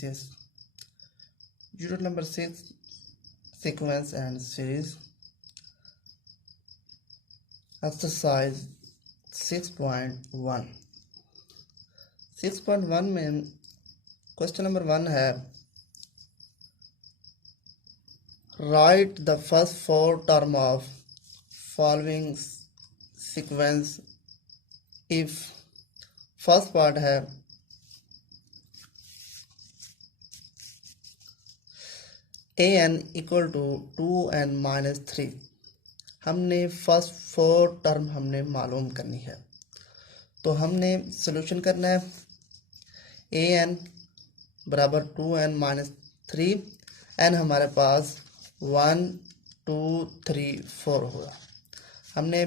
analysis. Unit number 6, sequence and series. Exercise 6.1. 6.1 में question number 1 है, write the first 4 term of following sequence if. First part है an equal to 2n minus 3। हमने first 4 term हमने मालूम करनी है, तो हमने सोल्यूशन करना है। an बराबर 2n माइनस 3, n हमारे पास 1 2 3 4 होगा। हमने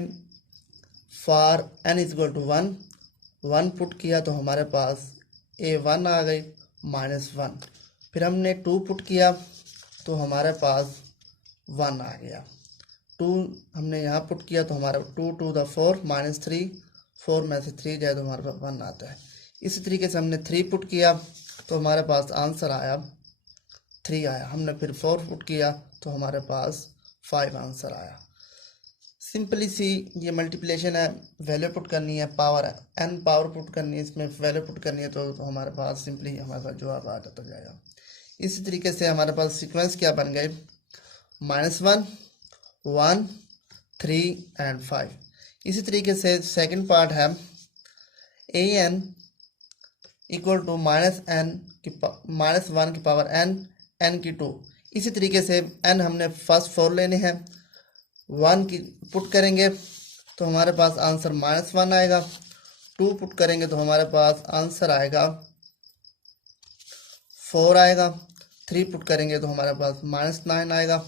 for n equal to 1 put किया तो हमारे पास a1 आ गई माइनस 1। फिर हमने 2 पुट किया तो हमारे पास 1 आ गया। 2 हमने यहाँ पुट किया तो हमारा 2 टू द 4 माइनस 3, 4 में से 3 जाए तो हमारे पास 1 आता है। इसी तरीके से हमने 3 पुट किया तो हमारे पास आंसर आया 3 आया। हमने फिर 4 पुट किया तो हमारे पास 5 आंसर आया। सिंपली सी ये मल्टीप्लिकेशन है, वैल्यू पुट करनी है, पावर n पावर पुट करनी है, इसमें वैल्यू पुट करनी है तो हमारे पास सिंपली हमारे पास जवाब आ जाएगा। इसी तरीके से हमारे पास सीक्वेंस क्या बन गए, -1 1 3 एंड 5। इसी तरीके से सेकंड पार्ट है an इक्वल टू -1 की पावर n की 2। इसी तरीके से n हमने फर्स्ट 4 लेने हैं, 1 की पुट करेंगे तो हमारे पास आंसर -1 आएगा। 2 पुट करेंगे तो हमारे पास आंसर आएगा 4 आएगा। 3 पुट करेंगे तो हमारे पास -9 आएगा।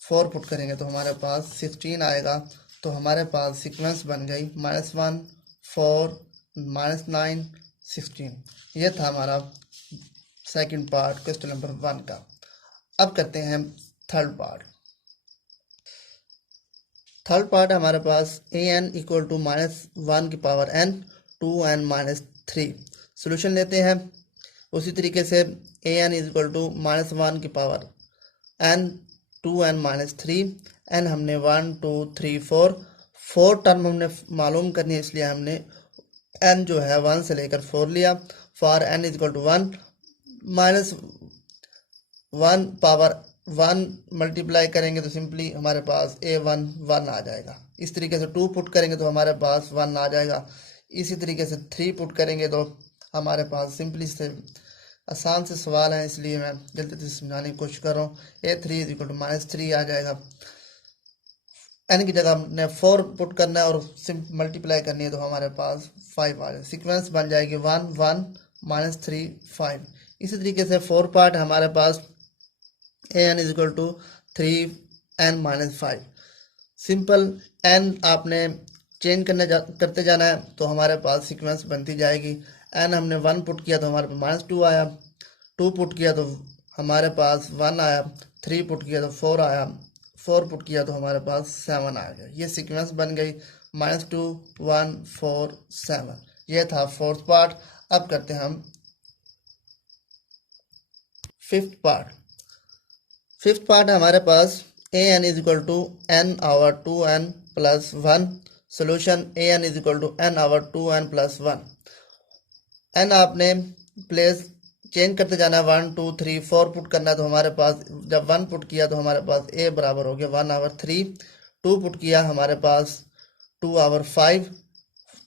4 पुट करेंगे तो हमारे पास 16 आएगा। तो हमारे पास सीक्वेंस बन गई -1 4 -9 16। ये था हमारा सेकंड पार्ट क्वेश्चन नंबर 1 का। अब करते हैं थर्ड पार्ट। थर्ड पार्ट हमारे पास an इक्वल टू -1 की power n 2n minus 3। Solution लेते हैं उसी तरीके से an इक्वल टू -1 की power n 2n minus 3। n हमने 1 2 3 4 टर्म हमने मालूम करनी है, इसलिए हमने n जो है 1 से लेकर 4 लिया। For n equal to 1 -1 power 1 multiply करेंगे तो सिंपली हमारे पास a1 1 आ जाएगा। इस तरीके से 2 पुट करेंगे तो हमारे पास 1 आ जाएगा। इसी तरीके से 3 पुट करेंगे तो हमारे पास सिंपली से आसान से सवाल है, इसलिए मैं जल्दी से समझाने की कोशिश कर रहा हूँ। a3 इक्वल टू -3 आ जाएगा। n की जगह हमने 4 पुट करना है और मल्टीप्लाई करनी है तो हमारे पास 5 आ जाएगा। सीक्वेंस बन जाएगी 1 1 -3 5। इसी तरीके से 4 पार्ट हमारे पास an equal to 3n minus 5। Simple n आपने चेंज करते जाना है तो हमारे पास सीक्वेंस बनती जाएगी। n हमने 1 पुट किया तो हमारे पास -2 आया। 2 पुट किया तो हमारे पास 1 आया। 3 पुट किया तो 4 आया। 4 पुट किया तो हमारे पास 7 आ गया। ये सीक्वेंस बन गई -2 1 4 7। ये था फोर्थ पार्ट। अब करते हैं हम फिफ्थ पार्ट। फिफ्थ पार्ट हमारे पास an is equal to n over 2n plus 1। Solution an is equal to n over 2n plus 1। n आपने प्लेस चेंज करते जाना है, 1 2 3 4 पुट करना है तो हमारे पास जब 1 पुट किया तो हमारे पास a बराबर हो गया 1 आवर 3। 2 पुट किया हमारे पास 2 आवर 5।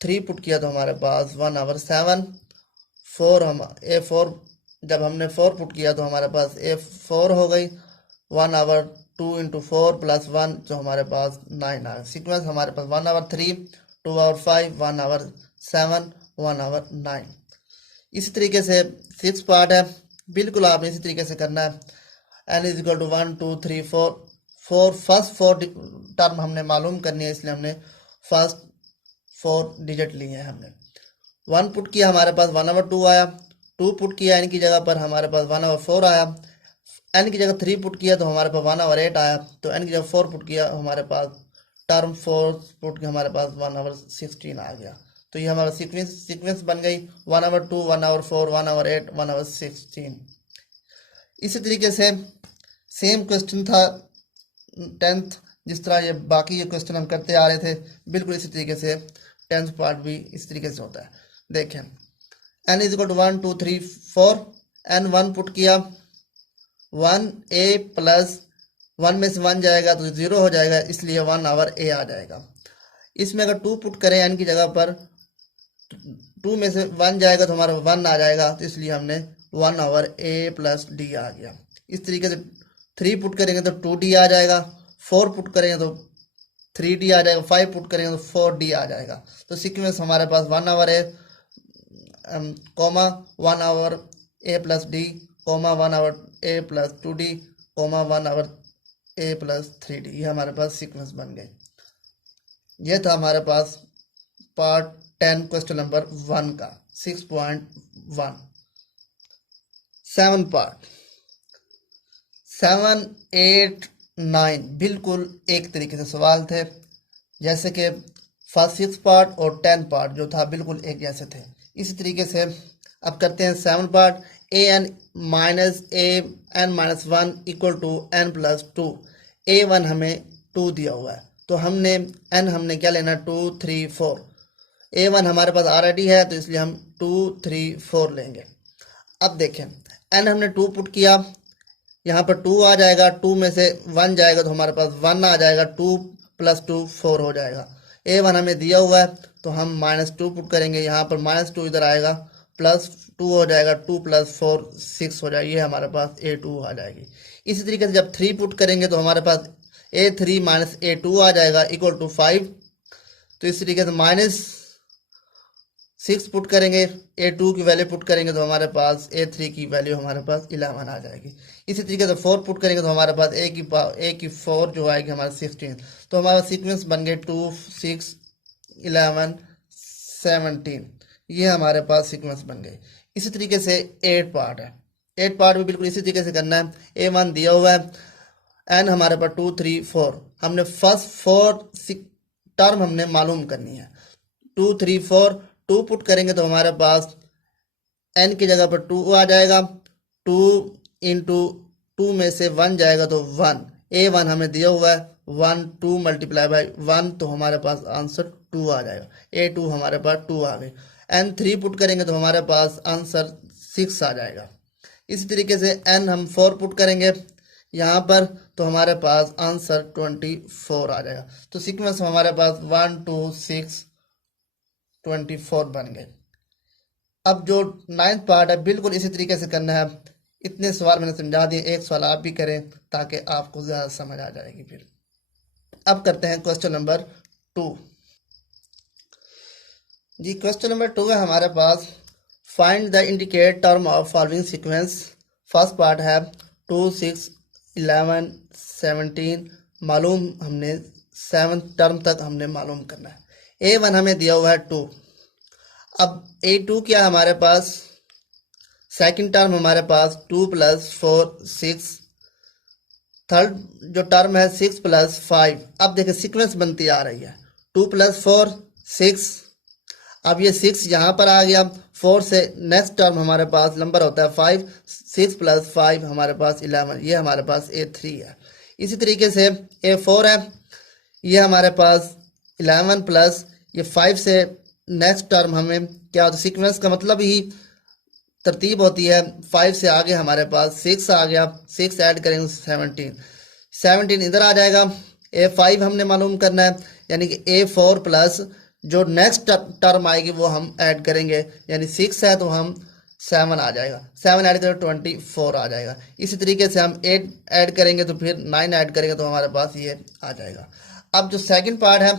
3 पुट किया तो हमारे पास 1 आवर 7। 4 हम a4 जब हमने 4 पुट किया तो हमारे पास a4 हो गई 1 आवर 2 इंटू 4 प्लस 1 जो हमारे पास 9 आ गया। सीक्वेंस हमारे पास 1 आवर 3 2 आवर 5 1 आवर 7 1 आवर 9। इसी तरीके से 6 पार्ट है, बिल्कुल आपने इसी तरीके से करना है। n is equal to 1 2 3 4 first 4 term हमने मालूम करनी है, इसलिए हमने फर्स्ट 4 डिजिट लिए हैं। हमने 1 पुट किया हमारे पास 1 आवर 2 आया। 2 पुट किया n की जगह पर हमारे पास 1 आवर 4 आया। n की जगह 3 पुट किया तो हमारे पास 1 आवर 8 आया। तो n की जगह 4 पुट किया हमारे पास टर्म 4 पुट किया हमारे पास 1 आवर 16 आ गया। तो ये हमारा सीक्वेंस बन गई 1 आवर 2 1 आवर 4 1 आवर 8 1 आवर 16। इसी तरीके से सेम क्वेश्चन था 10th, जिस तरह ये बाकी ये क्वेश्चन हम करते आ रहे थे, बिल्कुल इसी तरीके से 10th पार्ट भी इस तरीके से होता है। देखें n is equal to 1 2 3 4, n 1 put किया, 1 a प्लस 1 में से 1 जाएगा तो 0 हो जाएगा, इसलिए 1 आवर a आ जाएगा। इसमें अगर 2 पुट करें n की जगह पर, 2 में से 1 जाएगा तो हमारा 1 आ जाएगा, तो इसलिए हमने 1 आवर a प्लस डी आ गया। इस तरीके से 3 पुट करेंगे तो 2d आ जाएगा, 4 पुट करेंगे तो 3d आ जाएगा, 5 पुट करेंगे तो 4d आ जाएगा। तो सीक्वेंस हमारे पास 1 over a comma 1 over a plus D comma 1 over a plus 2d comma 1 over a plus 3d, ये हमारे पास सीक्वेंस बन गए। ये था हमारे पास पार्ट 10 क्वेश्चन नंबर 1 का 6.1। 7 पार्ट 7 8 9 बिल्कुल एक तरीके से सवाल थे, जैसे कि फर्स्ट 6 पार्ट और 10 पार्ट जो था बिल्कुल एक जैसे थे। इसी तरीके से अब करते हैं 7 part. an minus an minus 1 equal to n plus 2। a1 हमें 2 दिया हुआ है, तो हमने n हमने क्या लेना, 2 3 4। a1 हमारे पास ऑलरेडी है, तो इसलिए हम 2 3 4 लेंगे। अब देखें n हमने 2 पुट किया, यहाँ पर 2 आ जाएगा, 2 में से 1 जाएगा तो हमारे पास 1 आ जाएगा, 2 प्लस 2 4 हो जाएगा। a1 हमें दिया हुआ है, तो हम -2 पुट करेंगे, यहाँ पर -2 इधर आएगा, प्लस 2 हो जाएगा, 2 प्लस 4 6 हो जाएगी, ये हमारे पास a2 आ जाएगी। इसी तरीके से जब 3 पुट करेंगे तो हमारे पास a3 माइनस a2 आ जाएगा इक्वल टू 5। तो इस तरीके से -6 पुट करेंगे, a2 की वैल्यू पुट करेंगे तो हमारे पास a3 की वैल्यू हमारे पास 11 आ जाएगी। इसी तरीके से 4 पुट करेंगे तो हमारे पास a की 4 जो आएगी हमारे 16। तो हमारा सीक्वेंस बन गए 2 6 11 17, ये हमारे पास सीक्वेंस बन गए। इसी तरीके से 8 पार्ट है, 8 पार्ट भी बिल्कुल इसी तरीके से करना है। a1 दिया हुआ है, n हमारे पास 2 3 4, हमने फर्स्ट 4 टर्म हमने मालूम करनी है। 2 3 4 2 पुट करेंगे तो हमारे पास n की जगह पर 2 आ जाएगा, 2 इंटू 2 में से 1 जाएगा तो 1। a1 हमें दिया हुआ है 1, 2 मल्टीप्लाई बाई 1, तो हमारे पास आंसर 2 आ जाएगा। a2 हमारे पास 2 आ गए। n 3 पुट करेंगे तो हमारे पास आंसर 6 आ जाएगा। इसी तरीके से n हम 4 पुट करेंगे यहाँ पर, तो हमारे पास आंसर 24 आ जाएगा। तो सीक्वेंस हमारे पास 1 2 6 24 बन गए। अब जो 9th पार्ट है बिल्कुल इसी तरीके से करना है। इतने सवाल मैंने समझा दिए, एक सवाल आप भी करें ताकि आपको ज़्यादा समझ आ जाएगी। फिर अब करते हैं क्वेश्चन नंबर 2 जी। क्वेश्चन नंबर 2 है हमारे पास, find the indicate term of following sequence. First part है 2 6 11 17, मालूम हमने 7 टर्म तक हमने मालूम करना है। a1 हमें दिया हुआ है 2। अब a2 क्या हमारे पास, सेकंड टर्म हमारे पास 2 प्लस 4 6, थर्ड जो टर्म है 6 प्लस 5। अब देखिए सीक्वेंस बनती आ रही है 2 प्लस 4 6। अब ये 6 यहाँ पर आ गया, 4 से नेक्स्ट टर्म हमारे पास नंबर होता है 5, 6 प्लस 5 हमारे पास 11, ये हमारे पास a3 है। इसी तरीके से a4 है, ये हमारे पास 11 प्लस ये 5 से नेक्स्ट टर्म हमें क्या होता है, सीक्वेंस का मतलब ही तरतीब होती है, 5 से आगे हमारे पास 6 आ गया, 6 ऐड करेंगे 17 इधर आ जाएगा। a5 हमने मालूम करना है, यानी कि a4 प्लस जो नेक्स्ट टर्म आएगी वो हम ऐड करेंगे, यानी 6 है तो हम 7 आ जाएगा, 7 ऐड करेंगे 24 आ जाएगा। इसी तरीके से हम 8 ऐड करेंगे तो फिर 9 ऐड करेंगे तो हमारे पास ये आ जाएगा। अब जो सेकंड पार्ट है,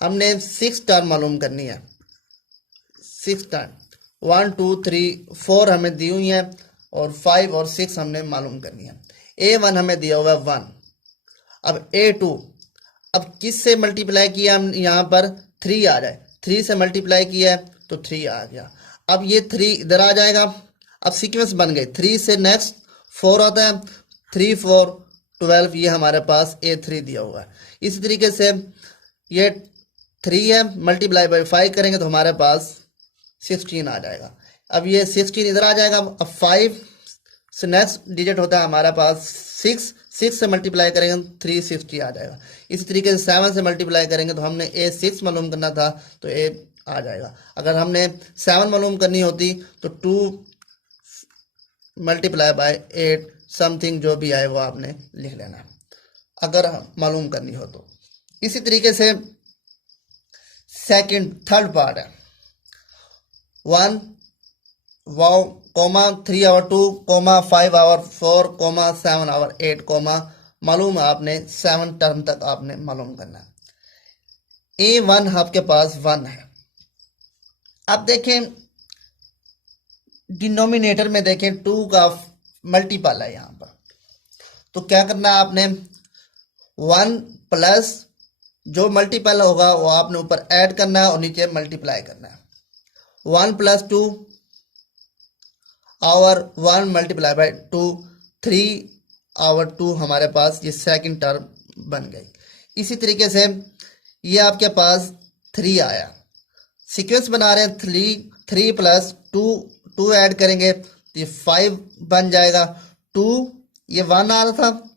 हमने 6 टर्म मालूम करनी है। 6 टर्म 1 2 3 4 हमें दी हुई है और 5 और 6 हमने मालूम करनी है। a1 हमें दिया हुआ है 1। अब a2, अब किस से मल्टीप्लाई किया, हम यहाँ पर 3 आ जाए, 3 से मल्टीप्लाई किया है तो 3 आ गया। अब ये 3 इधर आ जाएगा। अब सीक्वेंस बन गई, 3 से नेक्स्ट 4 होता है, 3 4 12, ये हमारे पास a3 दिया हुआ है। इसी तरीके से ये 3 है, मल्टीप्लाई बाई 5 करेंगे तो हमारे पास 16 आ जाएगा। अब ये 16 इधर आ जाएगा। अब 5 सो नेक्स्ट डिजिट होता है हमारे पास 6, 6 से मल्टीप्लाई करेंगे 360 आ जाएगा। इसी तरीके से 7 से मल्टीप्लाई करेंगे तो हमने ए 6 मालूम करना था तो ए आ जाएगा। अगर हमने 7 मालूम करनी होती तो 2 मल्टीप्लाई बाय 8 समथिंग जो भी आए वो आपने लिख लेना है अगर मालूम करनी हो तो। इसी तरीके से थर्ड पार्ट है 1 वाओ comma 3 over 2 comma 5 over 4 comma 7 over 8 comma मालूम है आपने 7 टर्म तक आपने मालूम करना है। A1 आपके पास 1 है। अब देखें डिनोमिनेटर में देखें 2 का मल्टीपल है यहाँ पर, तो क्या करना है आपने 1 प्लस जो मल्टीपल होगा वो आपने ऊपर ऐड करना है और नीचे मल्टीप्लाई करना है। 1 plus 2 over 1 multiply by 2 3 over 2 हमारे पास ये सेकंड टर्म बन गई। इसी तरीके से ये आपके पास 3 आया, सीक्वेंस बना रहे हैं 3 प्लस 2 ऐड करेंगे तो ये 5 बन जाएगा। 2 ये 1 आ रहा था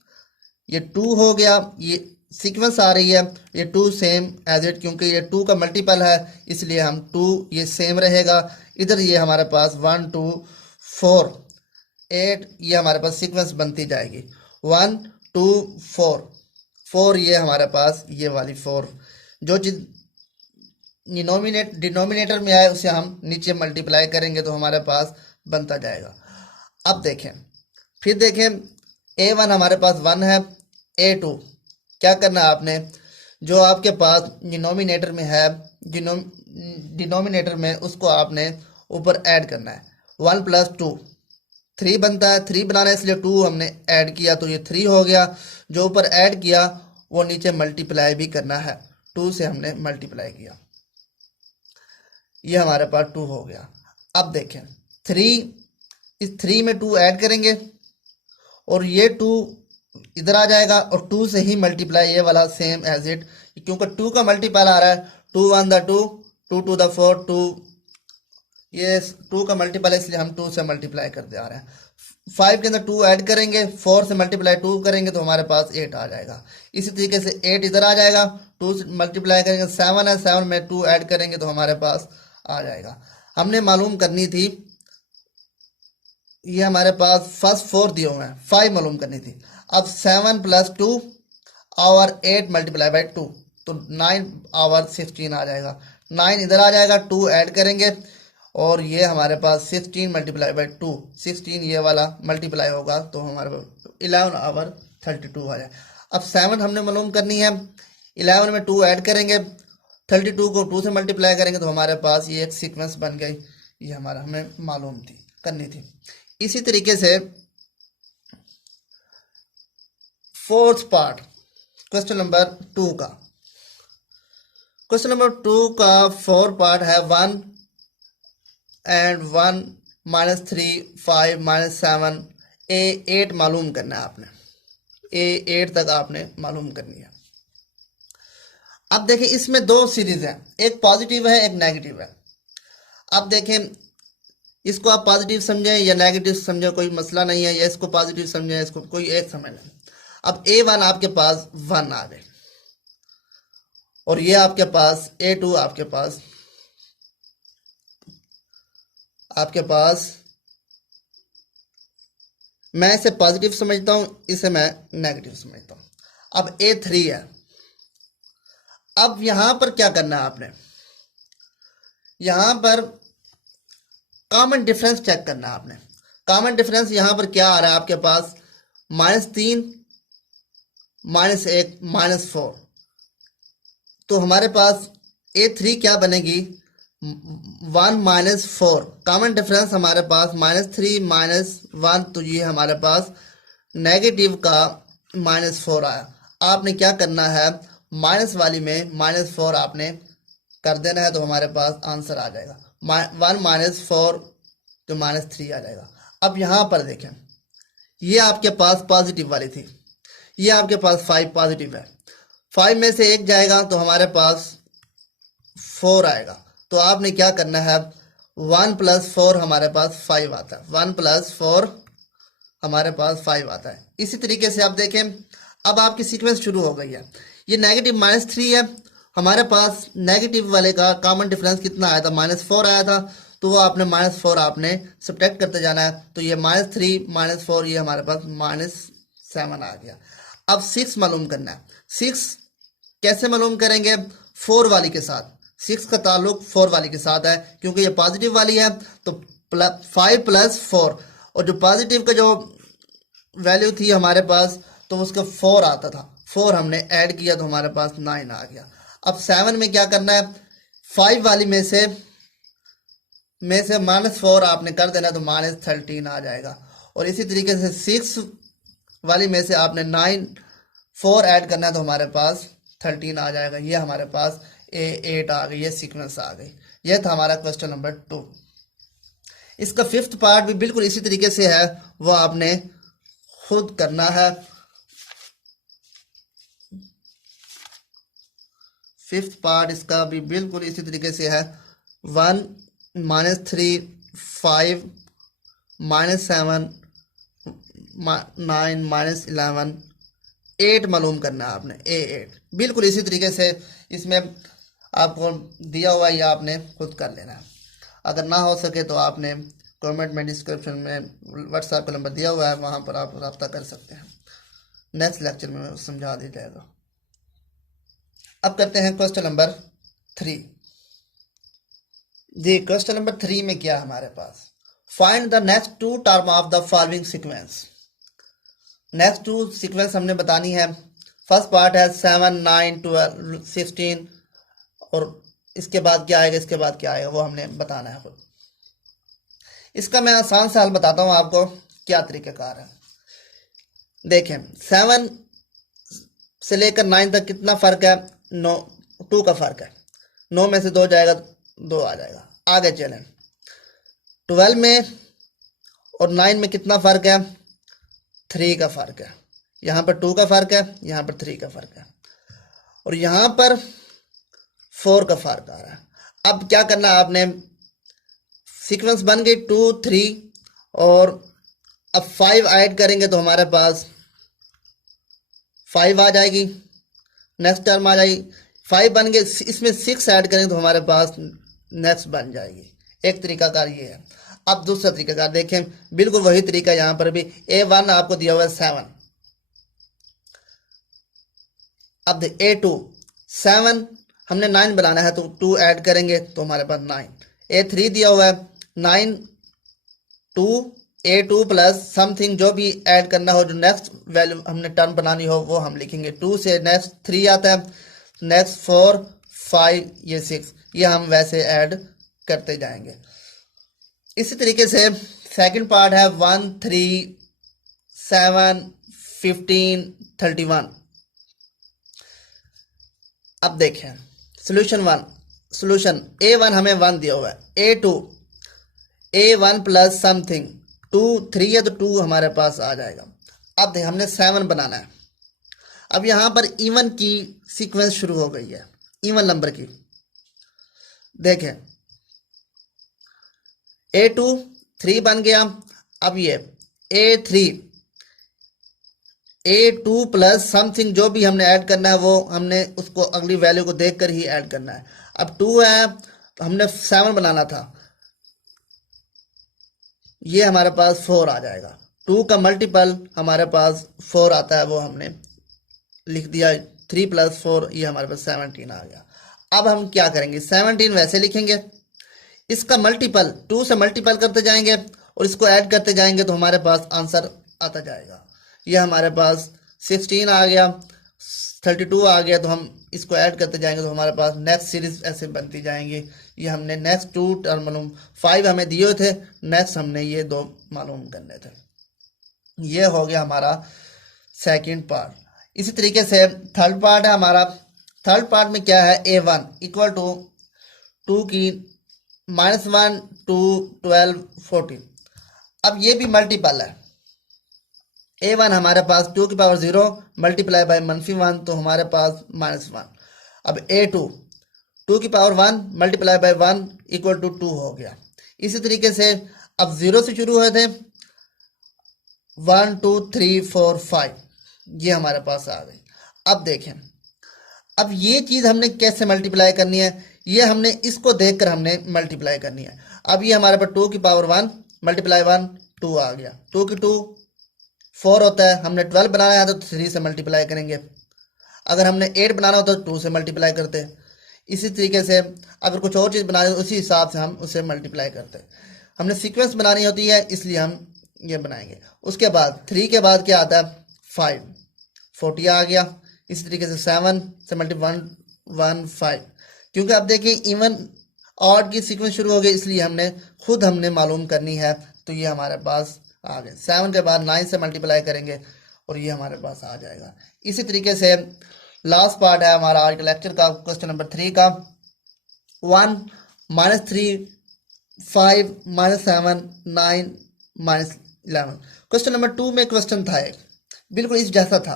ये 2 हो गया, ये सीक्वेंस आ रही है ये 2 सेम एज इट, क्योंकि ये 2 का मल्टीपल है इसलिए हम 2 ये सेम रहेगा। इधर ये हमारे पास 1 2 4 8 ये हमारे पास सीक्वेंस बनती जाएगी 1 2 4 ये हमारे पास ये वाली 4 जो चीज डिनोमिनेटर में आए उसे हम नीचे मल्टीप्लाई करेंगे तो हमारे पास बनता जाएगा। अब देखें फिर देखें A1 हमारे पास 1 है, A2 क्या करना है आपने जो आपके पास डिनोमिनेटर में है डिनोमिनेटर में उसको आपने ऊपर ऐड करना है। 1 प्लस 2 3 बनता है, 3 बनाना है इसलिए 2 हमने ऐड किया तो ये 3 हो गया। जो ऊपर ऐड किया वो नीचे मल्टीप्लाई भी करना है, 2 से हमने मल्टीप्लाई किया ये हमारे पास 2 हो गया। अब देखें 3 इस 3 में 2 ऐड करेंगे और ये 2 इधर आ जाएगा और 2 से ही मल्टीप्लाई ये वाला सेम एज इट, क्योंकि 2 का मल्टीपल आ रहा है 2 1 द 2 2 2 द 4 2 ये 2 का मल्टीपल है इसलिए हम 2 से मल्टीप्लाई करते आ रहे हैं। 5 के अंदर 2 ऐड करेंगे 4 से मल्टीप्लाई 2 करेंगे तो हमारे पास 8 आ जाएगा। इसी तरीके से 8 इधर आ जाएगा 2 से मल्टीप्लाई करेंगे 7 है 7 में 2 ऐड करेंगे तो हमारे पास आ जाएगा। हमने मालूम करनी थी ये हमारे पास फर्स्ट 4 दिए हुए हैं 5 मालूम करनी थी। अब 7 प्लस 2 आवर 8 मल्टीप्लाई बाई 2 तो 9 आवर 16 आ जाएगा। 9 इधर आ जाएगा 2 ऐड करेंगे और ये हमारे पास 16 मल्टीप्लाई बाई 2 16 ये वाला मल्टीप्लाई होगा तो हमारे पास 11 आवर 32 आ जाए। अब 7 हमने मालूम करनी है 11 में 2 ऐड करेंगे 32 को 2 से मल्टीप्लाई करेंगे तो हमारे पास ये एक सीक्वेंस बन गई, ये हमारा हमें मालूम थी करनी थी। इसी तरीके से फोर्थ पार्ट क्वेश्चन नंबर 2 का क्वेश्चन नंबर 2 का 4 पार्ट है 1 and 1 minus 3 5 minus 7 A8 मालूम करना है आपने, A8 तक आपने मालूम करनी है। अब देखें इसमें 2 सीरीज हैं, एक पॉजिटिव है एक नेगेटिव है। अब देखें इसको आप पॉजिटिव समझें या नेगेटिव समझें कोई मसला नहीं है, या इसको पॉजिटिव समझें इसको कोई एक समझ लें। अब A1 आपके पास 1 आ गए और ये आपके पास A2 आपके पास मैं इसे पॉजिटिव समझता हूं, इसे मैं नेगेटिव समझता हूं। अब A3 है। अब यहां पर क्या करना है आपने, यहां पर कॉमन डिफरेंस चेक करना है आपने। कॉमन डिफरेंस यहां पर क्या आ रहा है आपके पास -3 -1 -4, तो हमारे पास A3 क्या बनेगी 1 -4। कॉमन डिफरेंस हमारे पास -3 -1 तो ये हमारे पास नेगेटिव का -4 आया। आपने क्या करना है माइनस वाली में -4 आपने कर देना है तो हमारे पास आंसर आ जाएगा 1 -4 तो -3 आ जाएगा। अब यहाँ पर देखें ये आपके पास पॉजिटिव वाली थी, ये आपके पास 5 पॉजिटिव है, 5 में से 1 जाएगा तो हमारे पास 4 आएगा। तो आपने क्या करना है 1 + 4 हमारे पास 5 आता है, 1 + 4 हमारे पास 5 आता है। इसी तरीके से आप देखें, अब आपकी सीक्वेंस शुरू हो गई है। ये नेगेटिव -3 है, हमारे पास नेगेटिव वाले का कॉमन डिफरेंस कितना आया था, -4 आया था, तो वो आपने -4 आपने सब्ट्रैक्ट करते जाना है। तो ये -3 -4 ये हमारे पास -7 आ गया। अब 6 मालूम करना है। 6 कैसे मालूम करेंगे, 4 वाली के साथ। 6 का ताल्लुक 4 वाली के साथ है, क्योंकि ये पॉजिटिव वाली है, तो 5 + 4, और जो पॉजिटिव का जो वैल्यू थी हमारे पास, तो उसका 4 आता था, 4 हमने ऐड किया तो हमारे पास 9 आ गया। अब 7 में क्या करना है, 5 वाली में से -4 आपने कर देना, तो -13 आ जाएगा। और इसी तरीके से 6 वाली में से आपने 4 ऐड करना है, तो हमारे पास 13 आ जाएगा। ये हमारे पास 8 आ गई, ये सीक्वेंस आ गई। ये था हमारा क्वेश्चन नंबर 2। इसका 5th पार्ट भी बिल्कुल इसी तरीके से है, वो आपने खुद करना है। 5th पार्ट इसका भी बिल्कुल इसी तरीके से है। 1 -3 5 -7 9 -11 8 मालूम करना है आपने, A8 बिल्कुल इसी तरीके से। इसमें आपको दिया हुआ या आपने खुद कर लेना है। अगर ना हो सके तो आपने कमेंट में, डिस्क्रिप्शन में व्हाट्सएप का नंबर दिया हुआ है, वहाँ पर आप रब्ता कर सकते हैं। नेक्स्ट लेक्चर में समझा दिया जाएगा। अब करते हैं क्वेश्चन नंबर 3। जी, क्वेश्चन नंबर 3 में क्या है हमारे पास, find the next 2 term of the following sequence. Next 2 sequence हमने बतानी है। फर्स्ट पार्ट है 7 9 12 16, और इसके बाद क्या आएगा, इसके बाद क्या आएगा, वो हमने बताना है खुद। इसका मैं आसान सा हल बताता हूँ आपको, क्या तरीक़ाकार है। देखें, 7 से लेकर 9 तक कितना फ़र्क है, 2 का फ़र्क है। 9 में से 2 जाएगा, 2 आ जाएगा। आगे चलें, 12 में और 9 में कितना फ़र्क है, 3 का फ़र्क है। यहाँ पर 2 का फ़र्क है, यहाँ पर 3 का फ़र्क है, और यहाँ पर 4 का फ़र्क आ रहा है। अब क्या करना है आपने, सीक्वेंस बन गई 2 3, और अब 5 ऐड करेंगे तो हमारे पास 5 आ जाएगी, नेक्स्ट टर्म आ जाएगी। 5 बन गए, इसमें 6 ऐड करेंगे तो हमारे पास नेक्स्ट बन जाएगी। एक तरीकाकार ये है। अब दूसरा तरीकाकार देखें, बिल्कुल वही तरीका यहाँ पर भी। A1 आपको दिया हुआ है 7, अब A2 7 हमने 9 बनाना है, तो 2 ऐड करेंगे तो हमारे पास 9। A3 दिया हुआ है 9 2 A2 प्लस समथिंग, जो भी ऐड करना हो, जो नेक्स्ट वैल्यू हमने टर्म बनानी हो वो हम लिखेंगे। 2 से नेक्स्ट 3 आता है, नेक्स्ट 4 5 ये 6, ये हम वैसे ऐड करते जाएंगे। इसी तरीके से सेकंड पार्ट है 1 3 7 15 31। अब देखें सोल्यूशन A1 हमें 1 दिया हुआ है, A2 A1 प्लस समथिंग 2 3 है, तो 2 हमारे पास आ जाएगा। अब हमने 7 बनाना है। अब यहाँ पर इवन की सीक्वेंस शुरू हो गई है, इवन नंबर की। देखें, A2 3 बन गया। अब ये A3 A2 प्लस समथिंग, जो भी हमने ऐड करना है वो हमने उसको अगली वैल्यू को देखकर ही ऐड करना है। अब 2 है, तो हमने 7 बनाना था, ये हमारे पास 4 आ जाएगा। 2 का मल्टीपल हमारे पास 4 आता है, वो हमने लिख दिया। 3 + 4 ये हमारे पास 17 आ गया। अब हम क्या करेंगे, 17 वैसे लिखेंगे, इसका मल्टीपल 2 से मल्टीपल करते जाएंगे और इसको ऐड करते जाएंगे, तो हमारे पास आंसर आता जाएगा। ये हमारे पास 16 आ गया, 32 आ गया, तो हम इसको ऐड करते जाएंगे, तो हमारे पास नेक्स्ट सीरीज ऐसे बनती जाएंगी। ये हमने नेक्स्ट 2 टर्म मालूम, 5 हमें दिए थे, नेक्स्ट हमने ये 2 मालूम करने थे। ये हो गया हमारा सेकंड पार्ट। इसी तरीके से थर्ड पार्ट है हमारा। थर्ड पार्ट में क्या है, A1 = 2 की -1 2 12 14। अब ये भी मल्टीपल है। A1 हमारे पास 2 की पावर 0 मल्टीप्लाई बाय -1, तो हमारे पास -1। अब A2 2 की पावर 1 मल्टीप्लाई बाय 1 = 2 हो गया। इसी तरीके से अब 0 से शुरू हुए थे, 1 2 3 4 5 ये हमारे पास आ गई। अब देखें, अब ये चीज़ हमने कैसे मल्टीप्लाई करनी है, ये हमने इसको देखकर हमने मल्टीप्लाई करनी है। अब ये हमारे पास 2 की पावर 1 मल्टीप्लाई 1 2 आ गया, 2 की 2 4 होता है, हमने 12 बनाना है तो 3 से मल्टीप्लाई करेंगे। अगर हमने 8 बनाना होता तो 2 से मल्टीप्लाई करते हैं। इसी तरीके से अगर कुछ और चीज़ बनानी उसी हिसाब से हम उसे मल्टीप्लाई करते हैं। हमने सीक्वेंस बनानी होती है इसलिए हम ये बनाएंगे। उसके बाद 3 के बाद क्या आता है 5 40 आ गया। इसी तरीके से 7 से मल्टीप्लाई 1 5, क्योंकि अब देखिए इवन ऑड की सीक्वेंस शुरू हो गई इसलिए हमने मालूम करनी है। तो ये हमारे पास आ गए। 7 के बाद 9 से मल्टीप्लाई करेंगे और ये हमारे पास आ जाएगा। इसी तरीके से लास्ट पार्ट है हमारा आज के लेक्चर का, क्वेश्चन नंबर 3 का। 1 -3 5 -7 9 -11। क्वेश्चन नंबर 2 में क्वेश्चन था एक बिल्कुल इस जैसा था।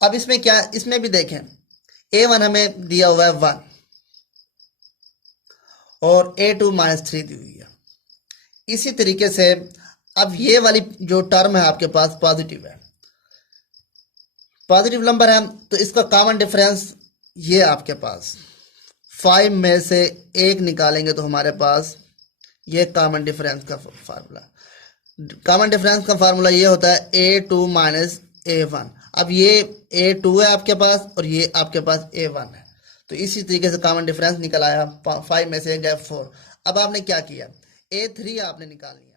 अब इसमें क्या, इसमें भी देखें A1 हमें दिया हुआ है 1 और A2 -3 दी हुई है। इसी तरीके से अब ये वाली जो टर्म है आपके पास पॉजिटिव है, पॉजिटिव नंबर है, तो इसका कॉमन डिफरेंस ये आपके पास 5 में से 1 निकालेंगे तो हमारे पास ये कॉमन डिफरेंस का फार्मूला। कॉमन डिफरेंस का फार्मूला ये होता है A2 -A1। अब ये A2 है आपके पास और ये आपके पास A1 है, तो इसी तरीके से कॉमन डिफरेंस निकल आया। 5 में से 1 गया 4। अब आपने क्या किया, A3 आपने निकालनी है।